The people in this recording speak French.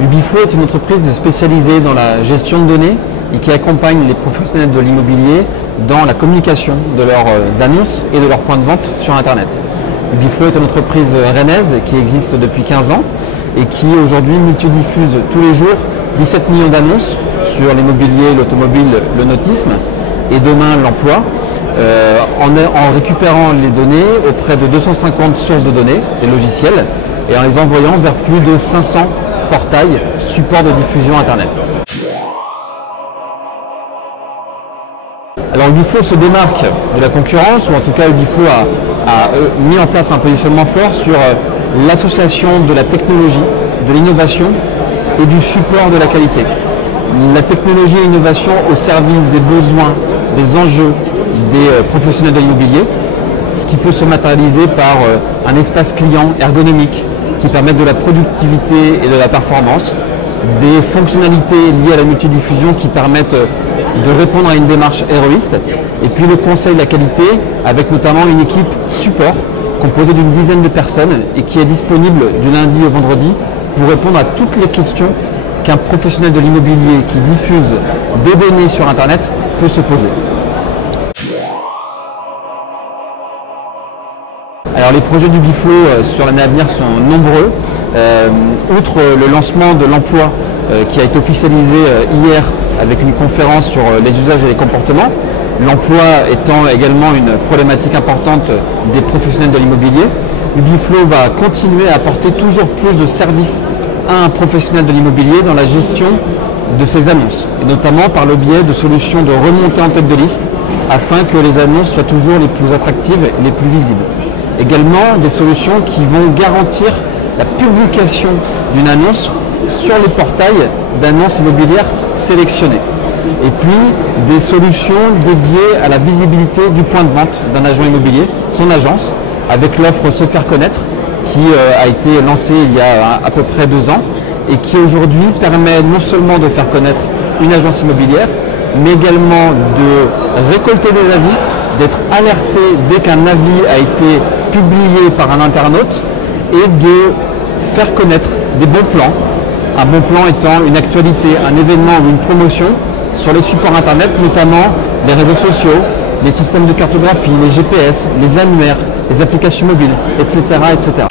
Ubiflow est une entreprise spécialisée dans la gestion de données et qui accompagne les professionnels de l'immobilier dans la communication de leurs annonces et de leurs points de vente sur Internet. Ubiflow est une entreprise rennaise qui existe depuis 15 ans et qui aujourd'hui multidiffuse tous les jours 17 millions d'annonces sur l'immobilier, l'automobile, le nautisme et demain l'emploi, en récupérant les données auprès de 250 sources de données et logiciels et en les envoyant vers plus de 500 portails, supports de diffusion Internet. Alors Ubiflow se démarque de la concurrence, ou en tout cas Ubiflow a mis en place un positionnement fort sur l'association de la technologie, de l'innovation et du support de la qualité. La technologie et l'innovation au service des besoins, des enjeux des professionnels de l'immobilier, ce qui peut se matérialiser par un espace client ergonomique qui permet de la productivité et de la performance, des fonctionnalités liées à la multidiffusion qui permettent de répondre à une démarche héroïste, et puis le conseil de la qualité avec notamment une équipe support composée d'une dizaine de personnes et qui est disponible du lundi au vendredi pour répondre à toutes les questions qu'un professionnel de l'immobilier qui diffuse des données sur Internet peut se poser. Alors les projets d'Ubiflow sur l'année à venir sont nombreux. Outre le lancement de l'emploi qui a été officialisé hier avec une conférence sur les usages et les comportements, l'emploi étant également une problématique importante des professionnels de l'immobilier, Ubiflow va continuer à apporter toujours plus de services à un professionnel de l'immobilier dans la gestion de ses annonces, et notamment par le biais de solutions de remontée en tête de liste afin que les annonces soient toujours les plus attractives et les plus visibles. Également des solutions qui vont garantir la publication d'une annonce sur les portails d'annonces immobilières sélectionnés. Et puis des solutions dédiées à la visibilité du point de vente d'un agent immobilier, son agence, avec l'offre Se Faire Connaître qui a été lancée il y a à peu près 2 ans et qui aujourd'hui permet non seulement de faire connaître une agence immobilière, mais également de récolter des avis, d'être alerté dès qu'un avis a été publié par un internaute et de faire connaître des bons plans. Un bon plan étant une actualité, un événement ou une promotion sur les supports Internet, notamment les réseaux sociaux, les systèmes de cartographie, les GPS, les annuaires, les applications mobiles, etc., etc.